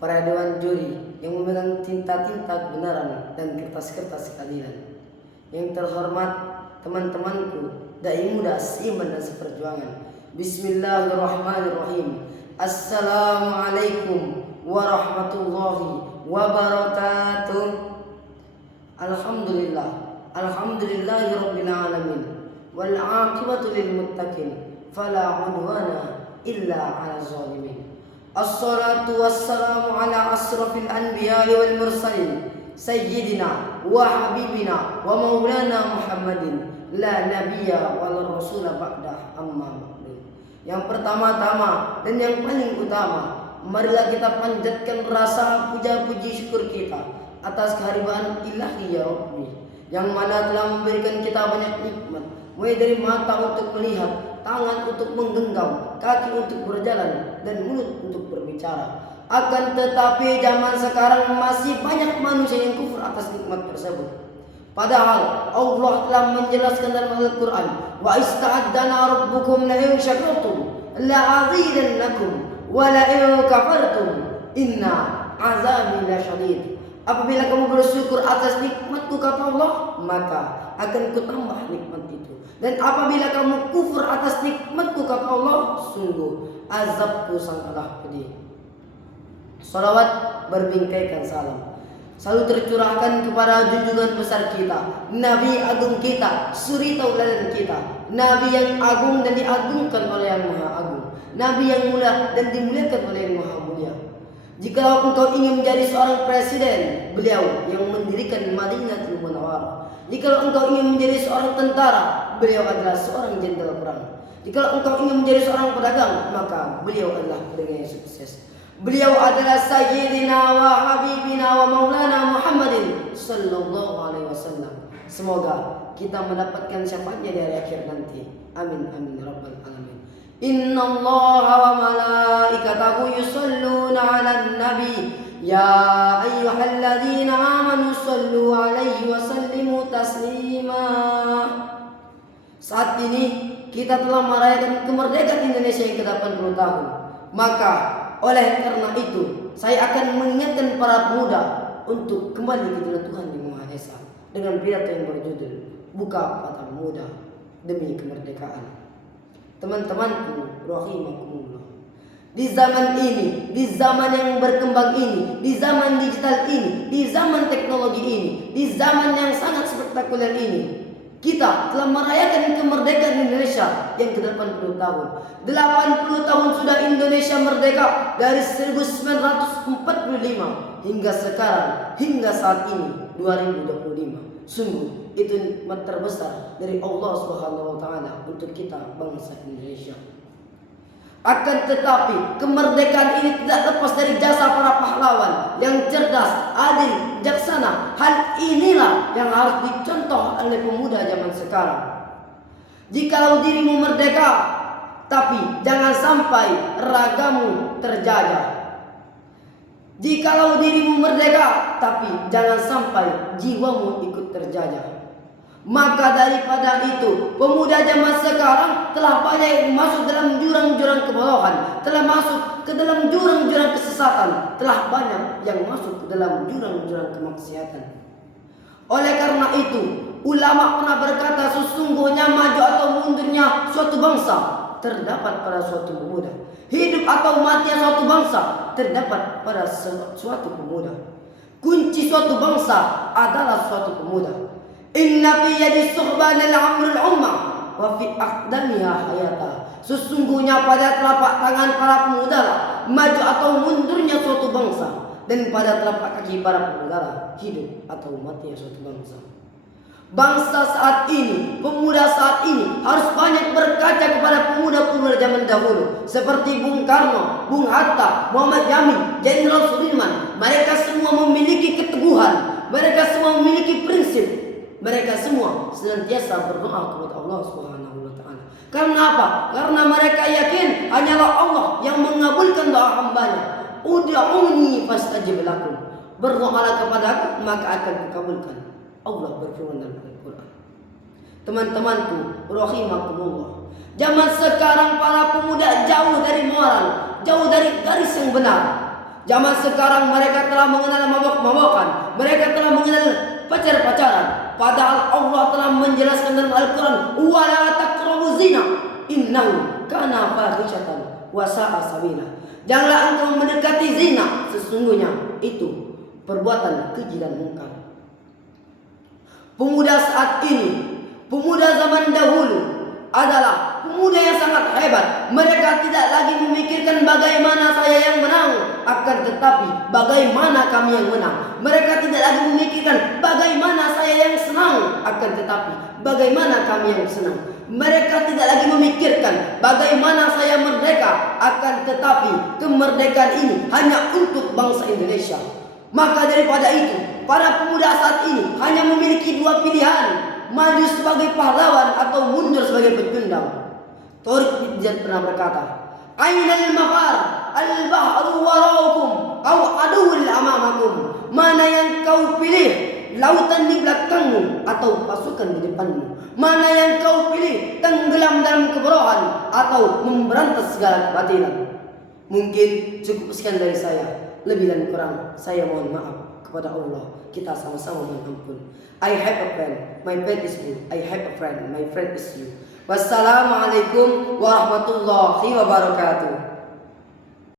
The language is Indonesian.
para dewan juri yang memegang tinta-tinta kebenaran dan kertas-kertas keadilan. Yang terhormat teman-temanku, dai muda seiman dan seperjuangan. Bismillahirrahmanirrahim. Assalamualaikum warahmatullahi wabarakatuh. Alhamdulillahirabbil alamin. Wal 'aqibatu lil muttaqin. Fala 'udwana illa 'alal zalimin. Assalatu wassalamu ala asrafil anbiya'i wal mursalin sayyidina wa habibina wa maulana Muhammadin la nabiyya wal rasula ba'da amma ba'du. Yang pertama-tama dan yang paling utama, marilah kita panjatkan rasa puja-puji syukur kita atas kehadiran ilahi ya Rabbi, yang mana telah memberikan kita banyak nikmat, mulai dari mata untuk melihat, tangan untuk menggenggam, kaki untuk berjalan, dan mulut untuk berbicara. Akan tetapi zaman sekarang masih banyak manusia yang kufur atas nikmat tersebut. Padahal Allah telah menjelaskan dalam Al-Quran, wa ista'adana rabbukum la in syakartum la azidannakum wa la in kafartum inna azabi lasyadid. Apabila kamu bersyukur atas nikmatku, kata Allah, maka akan kutambah nikmat itu. Dan apabila kamu kufur atas nikmatku, kata Allah, sungguh azabku sangatlah pedih. Salawat berbingkaikan salam selalu tercurahkan kepada junjungan besar kita, Nabi agung kita, suri tauladan kita, Nabi yang agung dan diagungkan oleh yang maha agung, Nabi yang mulia dan dimuliakan oleh yang maha mulia. Jikalau engkau ingin menjadi seorang presiden, beliau yang mendirikan Madinatul Munawwarah. Jikalau engkau ingin menjadi seorang tentara, beliau adalah seorang jenderal perang. Jikalau engkau ingin menjadi seorang pedagang, maka beliau adalah pedagang yang sukses. Beliau adalah Sayyidina wa Habibina wa Maulana Muhammadin sallallahu alaihi wasallam. Semoga kita mendapatkan syafaatnya di hari akhir nanti. Amin amin rabbal alamin. Inna Allaha wa malaikatahu yusalluna 'alan nabi ya ayyuhalladzina amanu sallu 'alaihi wa sallimu taslima. Saat ini kita telah merayakan kemerdekaan Indonesia yang ke-80 tahun. Maka oleh karena itu, saya akan mengingatkan para pemuda untuk kembali ke jalan Tuhan yang Maha Esa dengan pidato yang berjudul Buka Mata Pemuda Demi Kemerdekaan. Teman-temanku, rahimakumullah. Di zaman ini, di zaman yang berkembang ini, di zaman digital ini, di zaman teknologi ini, di zaman yang sangat spektakuler ini, kita telah merayakan kemerdekaan Indonesia yang ke-80 tahun. 80 tahun sudah Indonesia merdeka dari 1945 hingga sekarang, hingga saat ini 2025. Sungguh itu nikmat terbesar dari Allah Subhanahu wa taala untuk kita bangsa Indonesia. Akan tetapi kemerdekaan ini tidak lepas dari jasa para pahlawan yang cerdas, adil, bijaksana. Hal inilah yang harus dicontoh oleh pemuda zaman sekarang. Jikalau dirimu merdeka, tapi jangan sampai ragamu terjajah. Jikalau dirimu merdeka, tapi jangan sampai jiwamu ikut terjajah. Maka daripada itu, pemuda zaman sekarang telah banyak yang masuk dalam jurang-jurang kebodohan, telah masuk ke dalam jurang-jurang kesesatan, telah banyak yang masuk ke dalam jurang-jurang kemaksiatan. Oleh karena itu, ulama pernah berkata, sesungguhnya maju atau mundurnya suatu bangsa terdapat pada suatu pemuda. Hidup atau matinya suatu bangsa terdapat pada suatu pemuda. Kunci suatu bangsa adalah suatu pemuda. Inna fi yadi suhbanil amrul ummah wa fi aqdamiha hayata. Sesungguhnya pada telapak tangan para pemuda lah maju atau mundurnya suatu bangsa, dan pada telapak kaki para pemuda lah hidup atau matinya suatu bangsa. Bangsa saat ini, pemuda saat ini harus banyak berkaca kepada pemuda-pemuda zaman dahulu seperti Bung Karno, Bung Hatta, Muhammad Yamin, Jenderal Sudirman. Mereka semua memiliki keteguhan, mereka semua memiliki prinsip. Mereka semua senantiasa berdoa kepada Allah Subhanahu wa taala. Karena apa? Karena mereka yakin hanyalah Allah yang mengabulkan doa hambanya. Ud'uni fastajib lakum. Berdoalah kepadaku maka akan dikabulkan. Allah berfirman dalam Al-Quran. Teman-temanku, rahimakumullah. Zaman sekarang para pemuda jauh dari moral, jauh dari garis yang benar. Zaman sekarang mereka telah mengenal mabok-mabokan, mereka telah mengenal pacar-pacaran. Padahal Allah telah menjelaskan dalam Al-Quran, wala taqrabu zina innahu kana fahishatan wa sa'a sabila. Janganlah engkau mendekati zina, sesungguhnya itu perbuatan keji dan mungkar. Pemuda saat ini, pemuda zaman dahulu adalah pemuda yang sangat hebat. Mereka tidak lagi memikirkan bagaimana saya yang menang, akan tetapi bagaimana kami yang menang. Mereka tidak lagi memikirkan bagaimana saya yang senang, akan tetapi bagaimana kami yang senang. Mereka tidak lagi memikirkan bagaimana saya merdeka, akan tetapi kemerdekaan ini hanya untuk bangsa Indonesia. Maka daripada itu, para pemuda saat ini hanya memiliki dua pilihan: maju sebagai pahlawan atau mundur sebagai pecundang. Tariq bin Ziyad pernah berkata, "Ainal mafar, al-bahru waraukum, aw aduwwul amamakum." Mana yang kau pilih? Lautan di belakangmu atau pasukan di depanmu? Mana yang kau pilih? Tenggelam dalam kebodohan atau memberantas segala kebatilan? Mungkin cukup sekian dari saya. Lebih dan kurang saya mohon maaf kepada Allah. Kita sama-sama mohon ampun. I have a friend, my friend is you. I have a friend, my friend is you. Wassalamualaikum warahmatullahi wabarakatuh.